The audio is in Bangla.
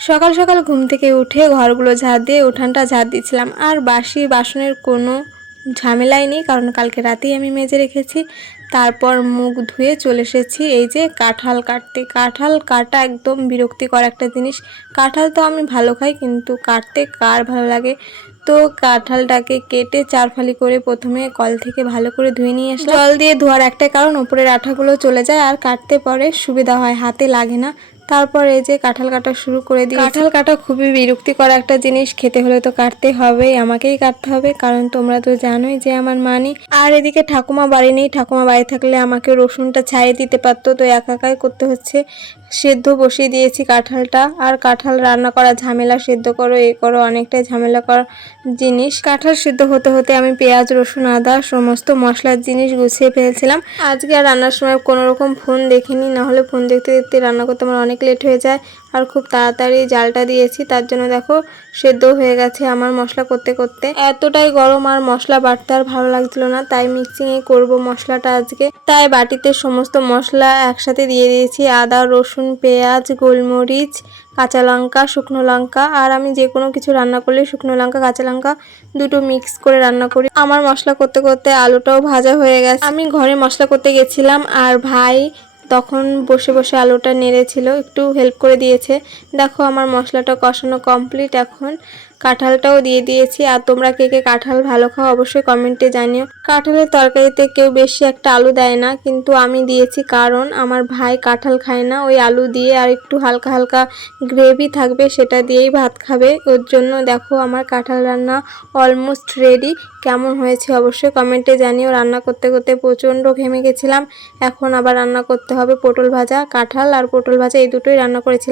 সকাল সকাল ঘুম থেকে উঠে ঘরগুলো ঝাড় দিয়ে উঠানটা ঝাড় দিচ্ছিলাম। আর বাসি বাসনের কোনো ঝামেলাই নেই, কারণ কালকে রাতেই আমি মেজে রেখেছি। তারপর মুখ ধুয়ে চলে এসেছি এই যে কাঁঠাল কাটতে। কাঁঠাল কাটা একদম বিরক্তিকর একটা জিনিস। কাঁঠাল তো আমি ভালো খাই, কিন্তু কাটতে কার ভালো লাগে। তো কাঁঠালটাকে কেটে চারফালি করে প্রথমে কল থেকে ভালো করে ধুয়ে নিয়ে আসলাম। জল দিয়ে ধোয়ার একটাই কারণ, উপরের আঠাগুলো চলে যায় আর কাটতে পরে সুবিধা হয়, হাতে লাগে না। তারপর এই যে কাঁঠাল কাটা শুরু করে দিই। কাঁঠাল কাটা খুবই বিরক্তিকর একটা জিনিস, খেতে হলে তো কাটতে হবেই, আমাকেই কাটতে হবে, কারণ তোমরা তো জানোই যে আমার মানি। আর এদিকে ঠাকুমা বাড়ি নেই, ঠাকুমা বাড়ি থাকলে আমাকে রসুনটা ছাড়িয়ে দিতে পারতো, তো একা একাই করতে হচ্ছে। সেদ্ধ বসিয়ে দিয়েছি কাঁঠালটা। আর কাঁঠাল রান্না করা ঝামেলা, সেদ্ধ করো এ করো, অনেকটাই ঝামেলা করা জিনিস। কাঁঠাল সিদ্ধ হতে হতে আমি পেঁয়াজ রসুন আদা সমস্ত মশলার জিনিস গুছিয়ে ফেলছিলাম। আজকে আর রান্নার সময় কোনো রকম ফোন দেখিনি, নাহলে ফোন দেখতে দেখতে রান্না করতে আমার অনেক লেট হয়ে যায়। আর খুব তাড়াতাড়ি জালটা দিয়েছি, তার জন্য দেখো সেদ্ধ হয়ে গেছে আমার মশলা করতে করতে। এতটাই গরম আর মশলা বাটতে আর ভালো লাগছিল না, তাই মিক্সিংয়ে করব মশলাটা আজকে। তাই বাটিতে সমস্ত মশলা একসাথে দিয়ে দিয়েছি, আদা রসুন পেঁয়াজ গোলমরিচ কাঁচা লঙ্কা শুকনো লঙ্কা। আর আমি যে কোনো কিছু রান্না করলে শুকনো লঙ্কা কাঁচা লঙ্কা দুটো মিক্স করে রান্না করি। আমার মশলা করতে করতে আলুটাও ভাজা হয়ে গেছে। আমি ঘরে মশলা করতে গেছিলাম আর ভাই তখন বসে বসে আলুটা নেড়েছিল, একটু হেল্প করে দিয়েছে। দেখো আমার মশলাটা কষানো কমপ্লিট, এখন কাঁঠালটাও দিয়ে দিয়েছি। আর তোমরা কে কে কাঁঠাল ভালো খাও অবশ্যই কমেন্টে জানিও। কাঁঠালের তরকারিতে কেউ বেশি একটা আলু দেয় না, কিন্তু আমি দিয়েছি, কারণ আমার ভাই কাঁঠাল খায় না। ওই আলু দিয়ে আর একটু হালকা হালকা গ্রেভি থাকবে, সেটা দিয়েই ভাত খাবে। ওর জন্য দেখো আমার কাঁঠাল রান্না অলমোস্ট রেডি। কেমন হয়েছে অবশ্যই কমেন্টে জানিও। রান্না করতে করতে প্রচণ্ড ঘেমে গেছিলাম। এখন আবার রান্না করতে হবে পটল ভাজা, কাঁঠাল আর পটল ভাজা, এই দুটোই রান্না করেছিলাম।